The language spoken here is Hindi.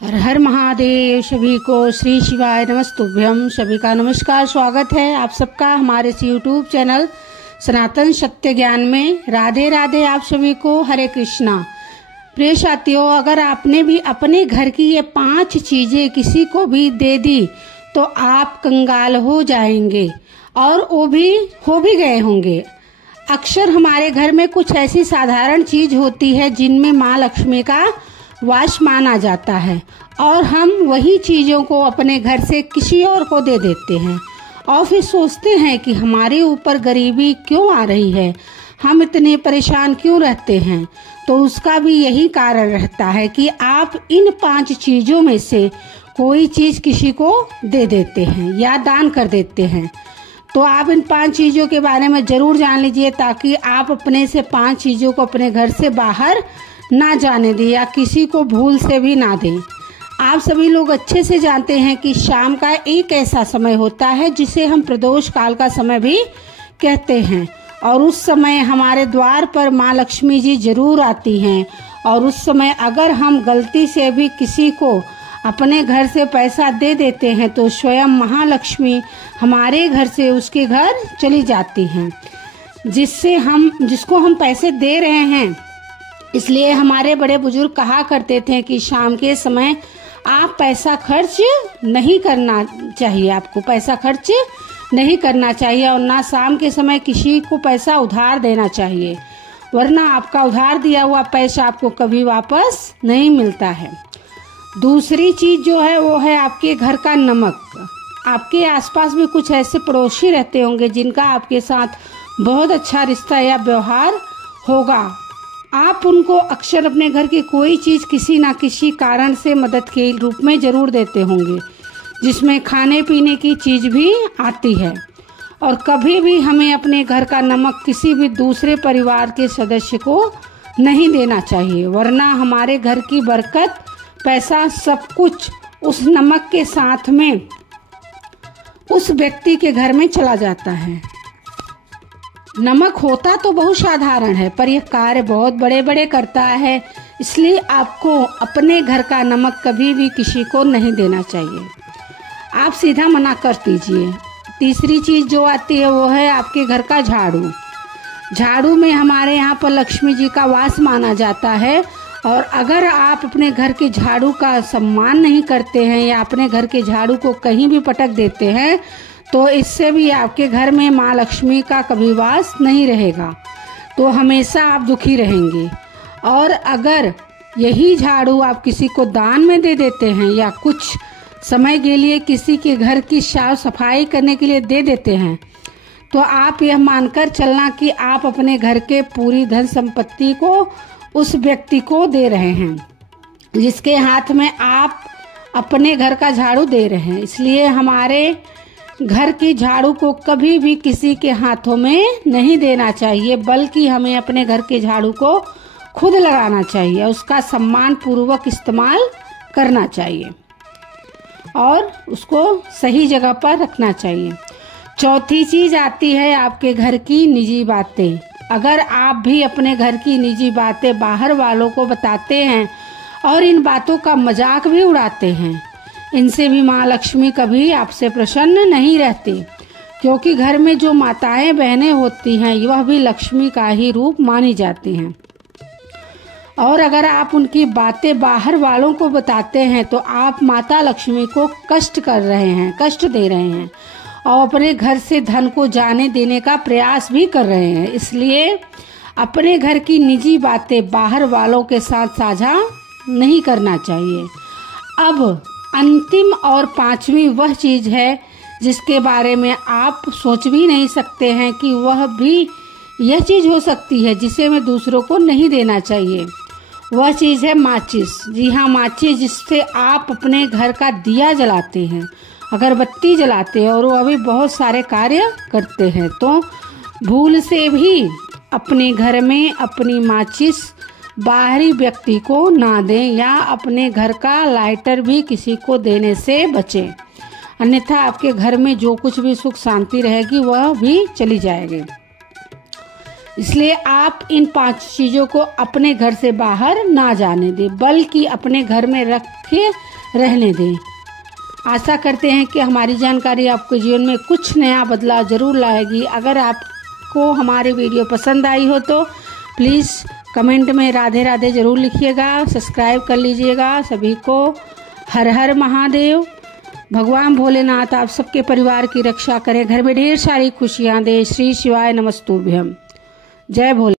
हर हर महादेव। सभी को श्री शिवाय नमस्तुभ्यम। सभी का नमस्कार, स्वागत है आप सबका हमारे इस यूट्यूब चैनल सनातन सत्य ज्ञान में। राधे राधे आप सभी को, हरे कृष्णा। प्रिय साथियों, अगर आपने भी अपने घर की ये 5 चीजें किसी को भी दे दी तो आप कंगाल हो जाएंगे, और वो भी हो भी गए होंगे। अक्सर हमारे घर में कुछ ऐसी साधारण चीज होती है जिनमें माँ लक्ष्मी का वास माना जाता है, और हम वही चीजों को अपने घर से किसी और को दे देते हैं और फिर सोचते हैं कि हमारे ऊपर गरीबी क्यों आ रही है, हम इतने परेशान क्यों रहते हैं। तो उसका भी यही कारण रहता है कि आप इन 5 चीजों में से कोई चीज किसी को दे देते हैं या दान कर देते हैं। तो आप इन 5 चीजों के बारे में जरूर जान लीजिए, ताकि आप अपने से 5 चीजों को अपने घर से बाहर ना जाने दें या किसी को भूल से भी ना दें। आप सभी लोग अच्छे से जानते हैं कि शाम का एक ऐसा समय होता है जिसे हम प्रदोष काल का समय भी कहते हैं, और उस समय हमारे द्वार पर माँ लक्ष्मी जी जरूर आती हैं। और उस समय अगर हम गलती से भी किसी को अपने घर से पैसा दे देते हैं तो स्वयं महालक्ष्मी हमारे घर से उसके घर चली जाती हैं, जिसको हम पैसे दे रहे हैं। इसलिए हमारे बड़े बुजुर्ग कहा करते थे कि शाम के समय आप पैसा खर्च नहीं करना चाहिए, आपको पैसा खर्च नहीं करना चाहिए, और ना शाम के समय किसी को पैसा उधार देना चाहिए, वरना आपका उधार दिया हुआ पैसा आपको कभी वापस नहीं मिलता है। दूसरी चीज जो है वो है आपके घर का नमक। आपके आसपास भी कुछ ऐसे पड़ोसी रहते होंगे जिनका आपके साथ बहुत अच्छा रिश्ता या व्यवहार होगा। आप उनको अक्सर अपने घर की कोई चीज किसी न किसी कारण से मदद के रूप में जरूर देते होंगे, जिसमें खाने पीने की चीज भी आती है। और कभी भी हमें अपने घर का नमक किसी भी दूसरे परिवार के सदस्य को नहीं देना चाहिए, वरना हमारे घर की बरकत, पैसा, सब कुछ उस नमक के साथ में उस व्यक्ति के घर में चला जाता है। नमक होता तो बहुत साधारण है, पर यह कार्य बहुत बड़े बड़े करता है। इसलिए आपको अपने घर का नमक कभी भी किसी को नहीं देना चाहिए, आप सीधा मना कर दीजिए। तीसरी चीज जो आती है वो है आपके घर का झाड़ू। झाड़ू में हमारे यहाँ पर लक्ष्मी जी का वास माना जाता है, और अगर आप अपने घर के झाड़ू का सम्मान नहीं करते हैं या अपने घर के झाड़ू को कहीं भी पटक देते हैं तो इससे भी आपके घर में माँ लक्ष्मी का कभी वास नहीं रहेगा, तो हमेशा आप दुखी रहेंगे। और अगर यही झाड़ू आप किसी को दान में दे देते हैं या कुछ समय के लिए किसी के घर की साफ सफाई करने के लिए दे देते हैं, तो आप यह मानकर चलना कि आप अपने घर के पूरी धन संपत्ति को उस व्यक्ति को दे रहे हैं जिसके हाथ में आप अपने घर का झाड़ू दे रहे हैं। इसलिए हमारे घर की झाड़ू को कभी भी किसी के हाथों में नहीं देना चाहिए, बल्कि हमें अपने घर के झाड़ू को खुद लगाना चाहिए, उसका सम्मान पूर्वक इस्तेमाल करना चाहिए और उसको सही जगह पर रखना चाहिए। चौथी चीज आती है आपके घर की निजी बातें। अगर आप भी अपने घर की निजी बातें बाहर वालों को बताते हैं और इन बातों का मजाक भी उड़ाते हैं, इनसे भी माँ लक्ष्मी कभी आपसे प्रसन्न नहीं रहती, क्योंकि घर में जो माताएं बहनें होती हैं वह भी लक्ष्मी का ही रूप मानी जाती हैं। और अगर आप उनकी बातें बाहर वालों को बताते हैं तो आप माता लक्ष्मी को कष्ट कर रहे हैं, कष्ट दे रहे हैं, और अपने घर से धन को जाने देने का प्रयास भी कर रहे हैं। इसलिए अपने घर की निजी बातें बाहर वालों के साथ साझा नहीं करना चाहिए। अब अंतिम और 5वीं वह चीज है जिसके बारे में आप सोच भी नहीं सकते हैं कि वह भी यह चीज हो सकती है जिसे हमें दूसरों को नहीं देना चाहिए। वह चीज है माचिस। जी हाँ, माचिस, जिससे आप अपने घर का दिया जलाते हैं, अगरबत्ती जलाते हैं और वो अभी बहुत सारे कार्य करते हैं। तो भूल से भी अपने घर में अपनी माचिस बाहरी व्यक्ति को ना दें, या अपने घर का लाइटर भी किसी को देने से बचें, अन्यथा आपके घर में जो कुछ भी सुख शांति रहेगी वह भी चली जाएगी। इसलिए आप इन 5 चीजों को अपने घर से बाहर ना जाने दें, बल्कि अपने घर में रखे रहने दें। आशा करते हैं कि हमारी जानकारी आपके जीवन में कुछ नया बदलाव जरूर लाएगी। अगर आपको हमारी वीडियो पसंद आई हो तो प्लीज़ कमेंट में राधे राधे जरूर लिखिएगा, सब्सक्राइब कर लीजिएगा। सभी को हर हर महादेव। भगवान भोलेनाथ आप सबके परिवार की रक्षा करें, घर में ढेर सारी खुशियां दे। श्री शिवाय नमस्तुभ्यम। जय भोले।